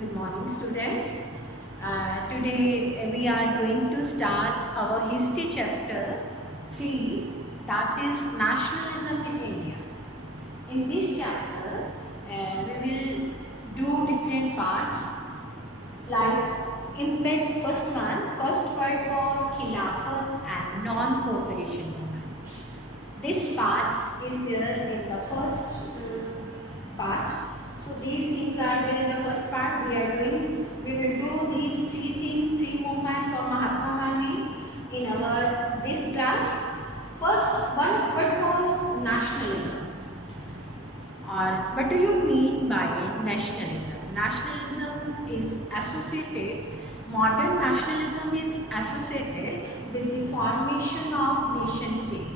Good morning, students. Today we are going to start our history chapter 3, that is nationalism in India. In this chapter, we will do different parts like impact. First World War, Khilafat and non-cooperation movement. This part is there in the first part. So these things are there in the first part. We will do these three movements of Mahatma Gandhi in our this class. First one, what was nationalism? Or what do you mean by nationalism? Nationalism is associated, modern nationalism is associated with the formation of nation state.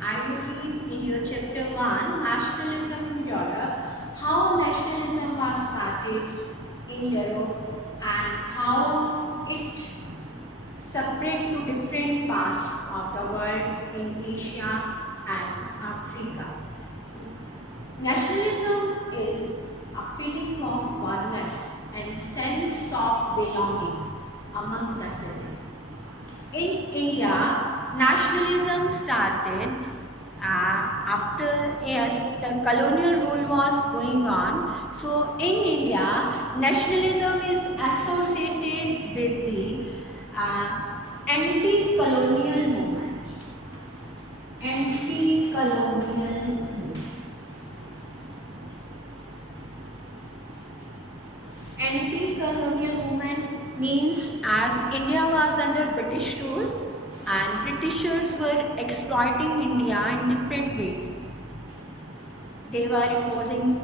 And you read in your chapter 1, nationalism in Europe, how nationalism was started in Europe and how it separate to different parts of the world in Asia and Africa. Nationalism is a feeling of oneness and sense of belonging among the citizens. In India, nationalism started after the colonial rule was going on. So in India, nationalism is associated with the anti-colonial movement. Anti-colonial movement. Anti-colonial movement means as India was under British rule, and Britishers were exploiting India in different ways. They were imposing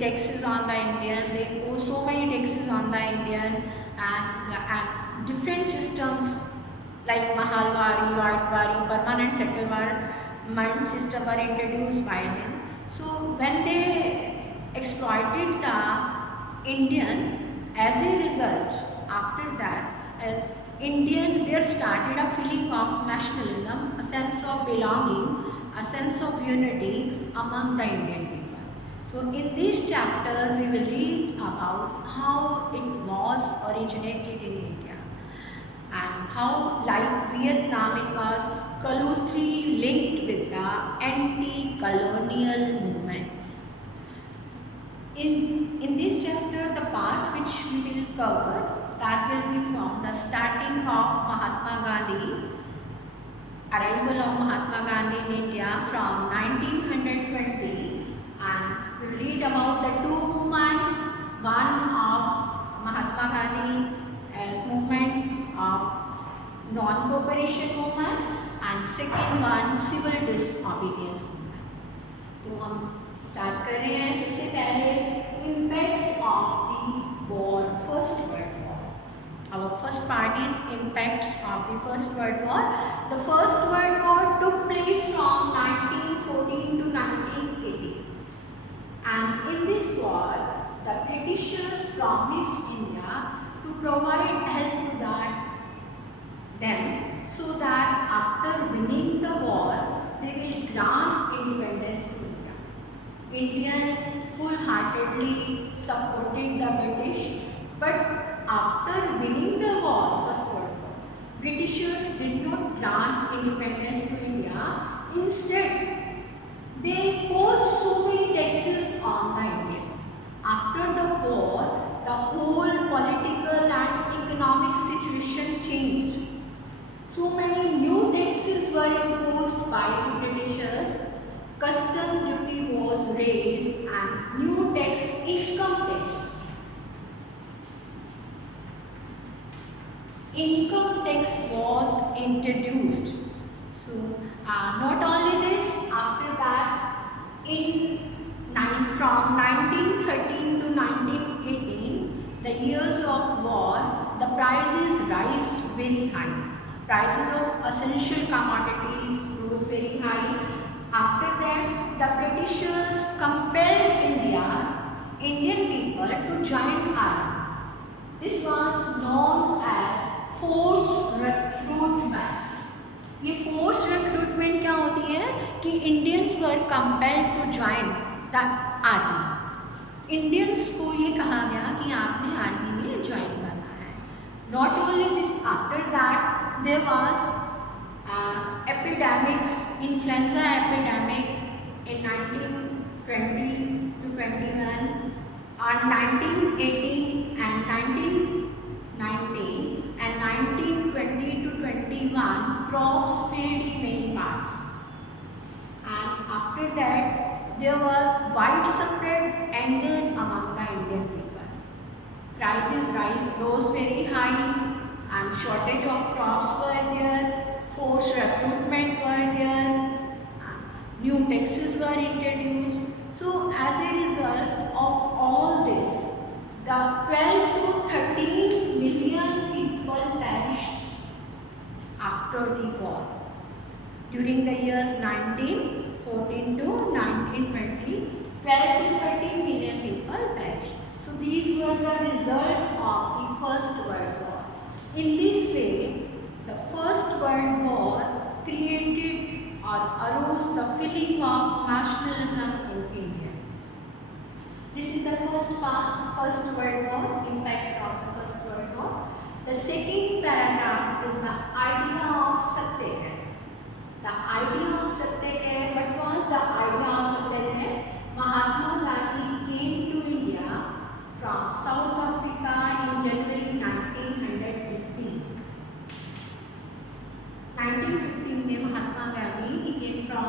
taxes on the Indian, they imposed so many taxes on the Indian, and different systems like Mahalwari, Vaidwari, permanent settlement system were introduced by them. So when they exploited the Indian, as a result, after that, there started a feeling of nationalism, a sense of belonging, a sense of unity among the Indian people. So in this chapter, we will read about how it was originated in India and how, like Vietnam, it was closely linked with the anti-colonial movement. In this chapter, the part which we will cover, that will be from the starting of Mahatma Gandhi, arrival of Mahatma Gandhi in India from 1920, and we will read about the two movements, one of Mahatma Gandhi as movement of non-cooperation movement and second one civil disobedience movement. तो हम start कर रहे हैं. सबसे पहले impact of the war, First World War. Our first part is impacts of the First World War. The First World War took place from 1914 to 1918, and in this war, the Britishers promised India to provide help to them so that after winning the war, they will grant independence to India. India full-heartedly supported the British, but after winning the war, First World War, Britishers did not grant independence to India. Instead, they imposed so many taxes on the Indian. After the war, the whole political and economic situation changed. So many new taxes were imposed by the Britishers. Custom duty was raised and new tax, income tax was introduced. So not only this, after that, from 1913 to 1918, the years of war, the prices rise very high. Prices of essential commodities rose very high. After that, the Britishers compelled Indian people to join army. This was known as forced recruitment. ये forced recruitment क्या होती है कि Indians were compelled to join the army. Indians को ये कहा गया कि आपने आर्मी में ज्वाइन करना है। Not only this, after that there was epidemics, influenza epidemic in 1920 to 21, on 1918 and 1919 and 1920 to 21, crops failed in many parts, and after that there was widespread anger among the Indian people. Prices rose very high and shortage of crops were there. Forced recruitment were there, new taxes were introduced. So as a result of all this, the 12 to 13 million people perished after the war during the years 1914 to 1920. 12 to 13 million people perished. So these were the result of the First World War. In this way, the First World War created or arose the feeling of nationalism in India. This is the first part, First World War, impact of the First World War. The second paragraph is the idea of Satyagraha. The idea of Satyagraha, what was the idea of Satyagraha? Mahatma Gandhi came to India from South Africa in January 1915. 1915 में Mahatma Gandhi he came from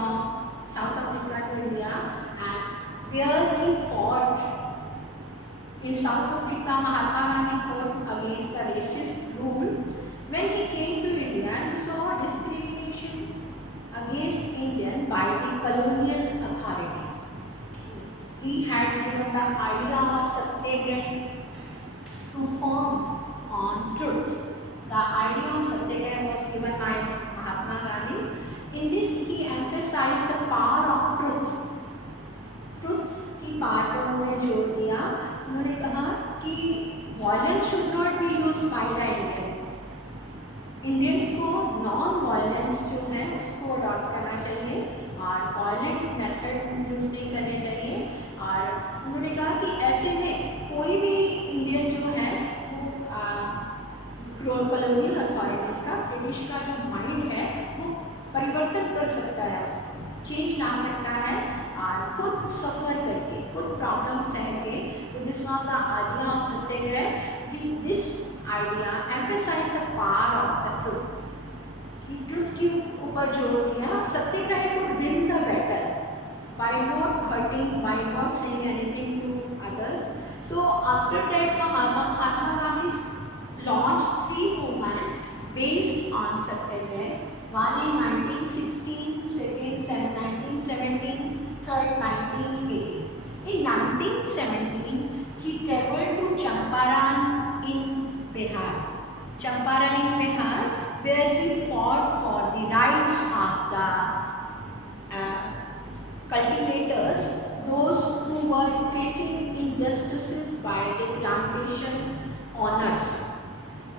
South Africa to India, and where he fought in South Africa. Mahatma Gandhi fought against the racist rule. When he came to India, he saw discrimination against Indian by the colonial authorities. He had given the idea of Satyagraha to form on truth. The idea of Satyagraha was given by Mahatma Gandhi. In this, he emphasized the power of truth. Truth की बात पर उन्होंने जोर दिया. उन्होंने कहा कि violence should not be used by the Indians को non-violence जो है उसको अडॉप्ट करना चाहिए और violent मेथड यूज नहीं करने चाहिए. और उन्होंने कहा कि ऐसे में कोई भी इंडियन जो है कॉलोनियल अथॉरिटीज़ का, ब्रिटिश का जो माइंड है वो परिवर्तन कर सकता है, उसको चेंज ला सकता है और खुद सफ़र करके, खुद प्रॉब्लम सह के. तो this was the idea of satyagraha. This idea emphasize the power of the truth, कि ट्रुथ के ऊपर जोर दिया. Satyagraha could win the battle by not hurting, by not saying anything to others. So after that, Mahatma Gandhi launched 3 movements based on Satyagraha. One in 1916, second 1917, third 1918. In 1917, he travelled to Champaran in Bihar. Champaran in Bihar, where he fought for the rights of the cultivators, those who were facing injustices by the plantation owners.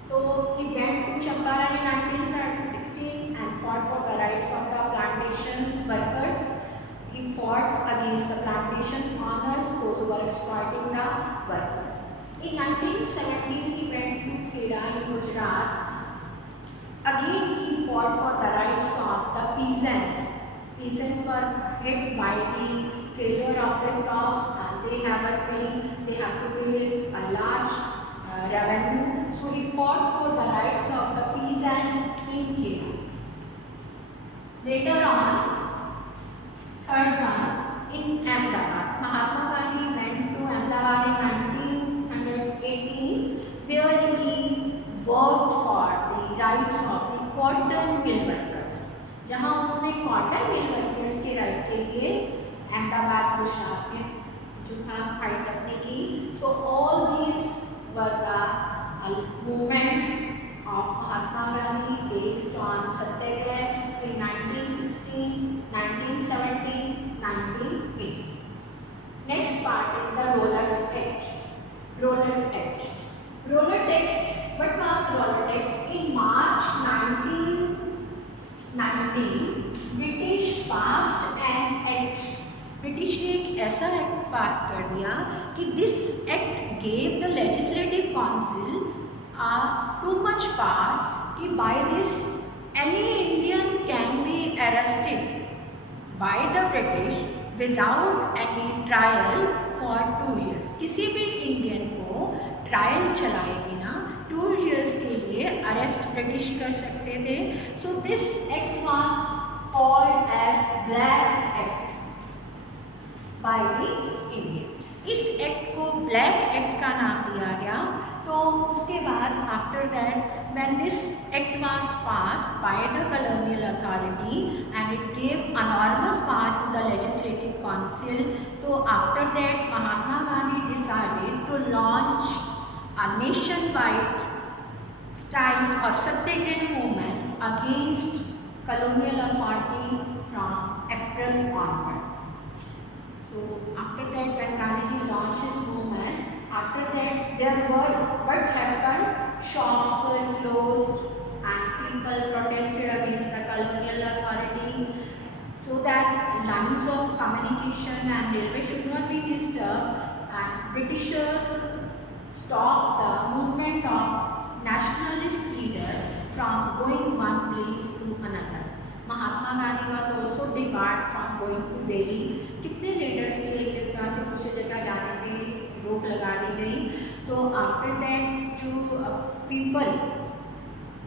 So he went to Champaran in 1916 and fought for the rights of the plantation workers. He fought against the plantation owners, those who were exploiting the workers. In 1917, he went to Kheda in Gujarat. Again, he fought for the rights of the peasants. Peasants were hit by the failure of their crops and they have to pay a large revenue. So he fought for the rights of the peasants in Kheda. Later on, third one, in Ahmedabad. Mahatma Gandhi went to Ahmedabad in 1918, where he worked for the rights of the cotton mill workers. जहाँ उन्होंने cotton mill workers के right के लिए अहमदाबाद गुजरात में जो था fight अपनी की. So all these were the movement of Mahatma Gandhi based on Satyagraha in 1916, 1917, 1918. Next part is the roller act. Rowlatt Act. Rowlatt Act. What was Rowlatt Act? In March 1919, British passed an act. British ने एक ऐसा act pass कर दिया कि this act gave the legislative council too much power कि by this any Indian can be arrested by the British without any trial for 2 years। किसी भी Indian को ट्रायल चलाए बिना 2 years के लिए अरेस्ट ब्रिटिश कर सकते थे। So this act was called as black act by the Indian. इस एक्ट को ब्लैक एक्ट का नाम दिया गया। तो उसके बाद after that when this act was passed by the colonial authority and it gave enormous power to the legislative council, so after that Mahatma Gandhi decided to launch a nationwide strike or satyagraha movement against colonial authority from April onward. So after that, when Gandhiji launched his movement, after that there were what happened, shops were closed and people protested against the colonial authority so that lines of communication and railway should not be disturbed, and Britishers stopped the movement of nationalist leaders from going one place to another. Mahatma Gandhi was also debarred from going to Delhi. कितने leaders की एक जगह से दूसरी जगह जाने पे रोक लगा दी गई। तो आफ्टर दैट जो people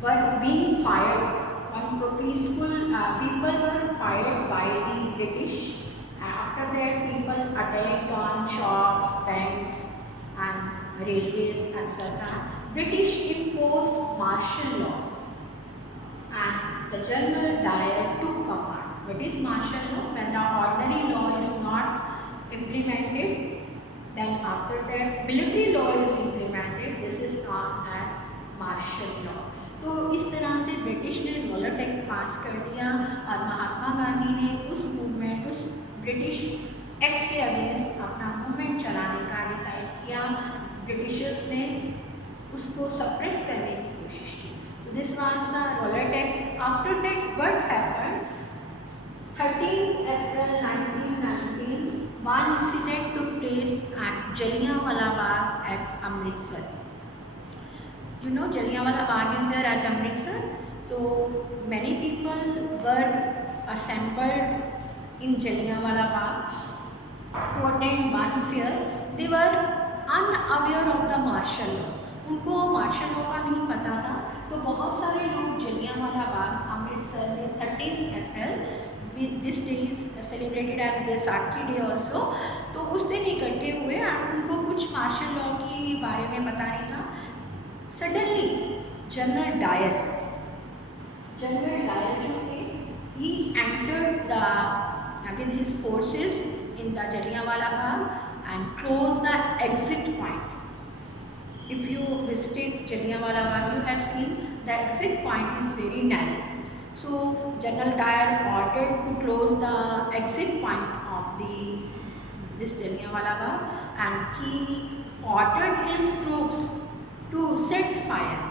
were being fired, one peaceful people were fired bye the British. After that people attacked on shops, banks and railways etc. British imposed martial law and the General Dyer took command. What is martial law? When the ordinary law is not implemented, then after that military law is implemented. This is known as martial law. तो इस तरह से British ने Rowlatt act pass कर दिया और महात्मा गांधी ने उस मूवमेंट, उस ब्रिटिश एक्ट के अगेंस्ट अपना मूवमेंट चलाने का डिसाइड किया। ब्रिटिशर्स ने उसको सप्रेस करने की कोशिश की। तो this was the Rowlatt act. After that what happened, 13 April 1919 one incident took place at Jallianwala Bagh at Amritsar. You know Jallianwala Bagh is there at Amritsar. So many people were assembled in Jallianwala Bagh to attend one fair. They were unaware of the martial law. उनको martial law का नहीं पता था। तो बहुत सारे लोग जलियांवाला बाग अमृतसर में 13 April, this day is celebrated as Baisakhi day also, तो उस दिन इकट्ठे हुए और उनको कुछ मार्शल लॉ के बारे में पता नहीं था। सडनली जनरल डायर जो थे, he entered with his forces in the Jallianwala Bagh and closed the exit point. If you visited Jallianwala Bagh, you have seen the exit point is very narrow. So General Dyer ordered to close the exit point of this Jallianwala Bagh, and he ordered his troops to set fire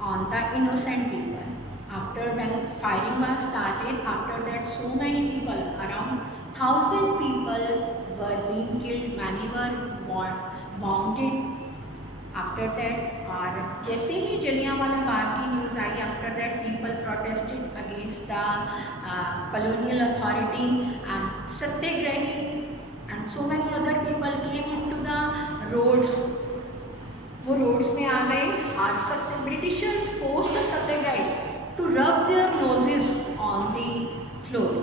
on the innocent people. After when firing was started, after that so many people, around 1,000 people were being killed, many were wounded. After that, और जैसे ही जलियांवाला बाग की news आई, after that people protested against the colonial authority and Satyagrahi and so many other people came into the roads. वो roads में आ गए और Britishers forced the satyagrahi to rub their noses on the floor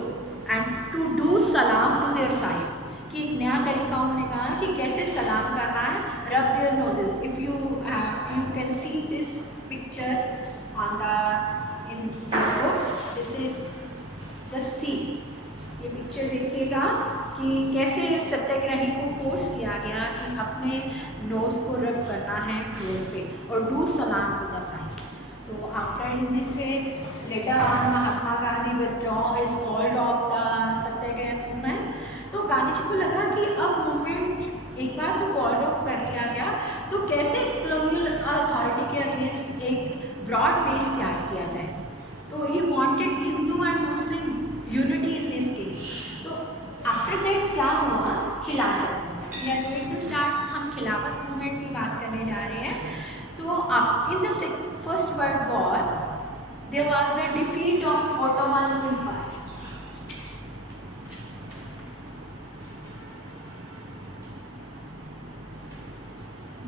and to do salam to their sahib. कि एक नया तरीका उन्होंने कहा कि कैसे सलाम करना है, rub their noses. If you can see this picture on in the book, this is just see, ये पिक्चर देखिएगा कि कैसे सत्याग्रही को फोर्स किया गया कि अपने नोज को रब करना है फ्लोर पे और डू सलाम टू द साहिब. तो after in this way later on Mahatma Gandhi withdraw his called of the satyagraha movement. तो गांधी जी को लगा कि अब मूवमेंट एक बार तो कॉल्ड ऑफ कर दिया गया, तो कैसे कॉलोनियल अथॉरिटी के अगेंस्ट एक ब्रॉड बेस तैयार किया जाए. तो he wanted Hindu and Muslim unity in this case. तो आफ्टर दैट क्या हुआ, Khilafat. We are going to start Khilafat movement की बात करने जा रहे हैं। तो in the first world war there was the defeat of Ottoman Empire.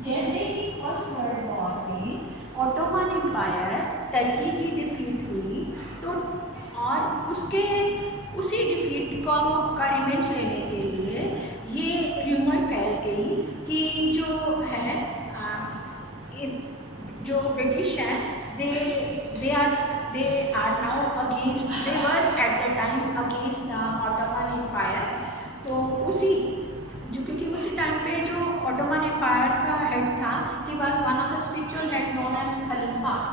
जैसे कि फर्स्ट वर्ल्ड वॉर में ऑटोमन एम्पायर टर्की की डिफीट हुई, तो और उसी डिफीट का रिवेंज लेने के लिए ये र्यूमर फैल गई कि जो ब्रिटिश है they are now against, they were at the time against the Ottoman Empire. तो क्योंकि उसी टाइम पे जो ऑटोमन एम्पायर का हेड था, he was one of the spiritual head known as खलीफास।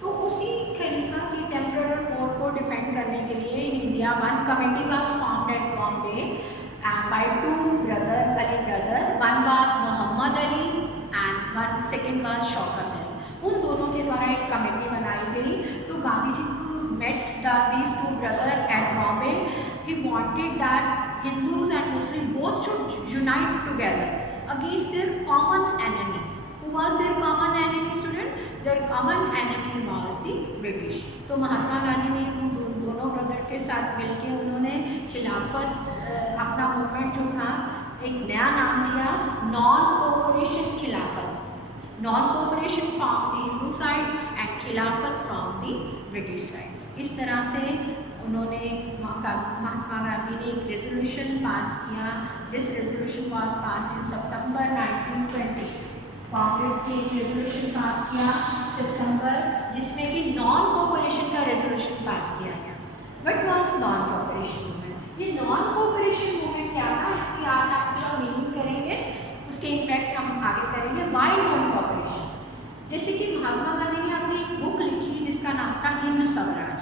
तो उसी खलीफा की टेम्पररी पावर को डिफेंड करने के लिए in India one committee was formed at Bombay by two Ali brother, one was Mohammad Ali and one second was Shaukat Ali. उन दोनों के द्वारा एक कमेटी बनाई गई। तो गांधी जी met these two brothers at Bombay. He wanted that Hindus and Muslims both should unite together against their common enemy. Who was their common enemy, student? Their common enemy was the British. तो महात्मा गांधी ने उन दोनों brother के साथ मिलकर उन्होंने खिलाफत अपना मूवमेंट जो था एक नया नाम दिया, नॉन कोऑपरेशन खिलाफत। Non cooperation from the Hindu side and खिलाफत फ्रॉम द ब्रिटिश साइड। इस तरह से उन्होंने महात्मा गांधी ने एक रेजोल्यूशन पास किया। दिस रेजोल्यूशन वाज पास इन सितंबर 1920। कांग्रेस ने एक रेजोल्यूशन पास किया सितंबर, जिसमें कि नॉन कोऑपरेशन का रेजोल्यूशन पास किया गया। What was non cooperation movement? ये नॉन कोऑपरेशन मूवमेंट क्या था, इसकी आज आप इसका मीनिंग करेंगे, उसके इम्पैक्ट हम आगे करेंगे। Why non cooperation? जैसे कि महात्मा गांधी ने अपनी एक बुक लिखी जिसका नाम था हिंद स्वराज।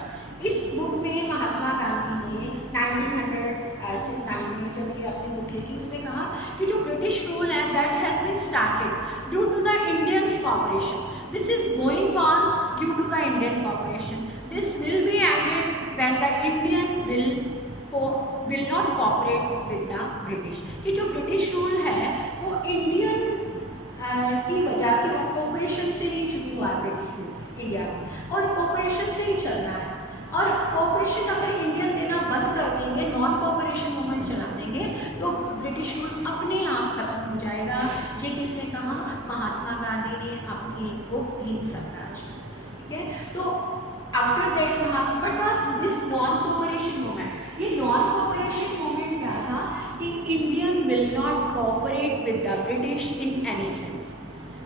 इस बुक में महात्मा गांधी ने 1909 में जब ये अपनी बुक लिखी, उसमें कहा कि जो ब्रिटिश रूल है that has been started due to the Indian cooperation, this is going on due to the Indian cooperation, this will be ended when the Indian will not cooperate with the British. कि जो British rule है वो Indian की वजह के cooperation से ही शुरू हुआ ब्रिटिश रूल इंडिया में, और कोऑपरेशन से ही चल रहा है। और कोऑपरेशन अगर इंडियन देना बंद कर देंगे, नॉन कोऑपरेशन मूवमेंट चला देंगे, तो ब्रिटिश रूल अपने आप खत्म हो जाएगा। ये किसने कहा? महात्मा गांधी ने अपनी एक बुक हिंद स्वराज। ठीक है, तो after that Mahatma was this non cooperation movement. ये नॉन कोऑपरेशन मूवमेंट क्या था कि Indian will not cooperate with the British in any sense.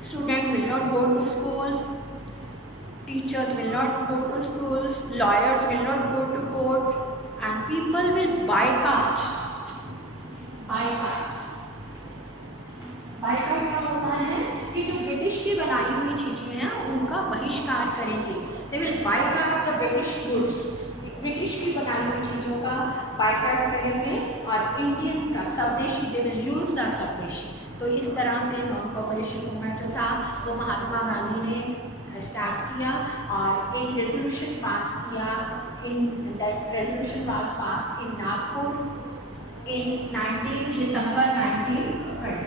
Student will not go to schools, teachers will not go to schools, lawyers will not go to court, and people will boycott क्या होता है कि जो British की बनाई हुई चीज़ें हैं उनका बहिष्कार करेंगे। they will boycott the British goods, British की बनाई हुई चीज़ों का बायकॉट करेंगे, और इंडियन का स्वदेशी they will use the स्वदेशी। तो इस तरह से नॉन कोऑपरेशन मूवमेंट जो था वो महात्मा गांधी ने स्टार्ट किया और एक रेजोल्यूशन पास किया। In that resolution was passed in Nagpur in 19 December 1920।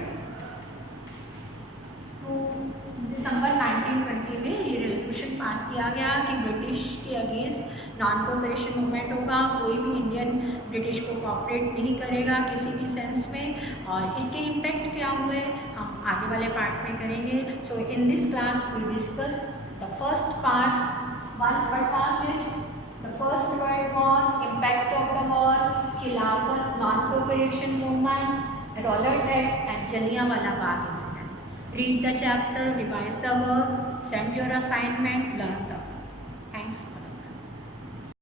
तो दिसंबर 1920 में ये रेजोल्यूशन पास किया गया कि ब्रिटिश के अगेंस्ट नॉन कोऑपरेशन मूवमेंट होगा, कोई भी इंडियन ब्रिटिश को कोऑपरेट नहीं करेगा किसी भी सेंस में। और इसके इम्पैक्ट क्या हुए हम आगे वाले पार्ट में करेंगे। So in this class we discuss the first part, what was this? The first world war, impact of the war, khilafat, non-cooperation movement, Rowlatt Act and Jallianwala Bagh incident. Read the chapter, revise the work, send your assignment, learn the work. Thanks.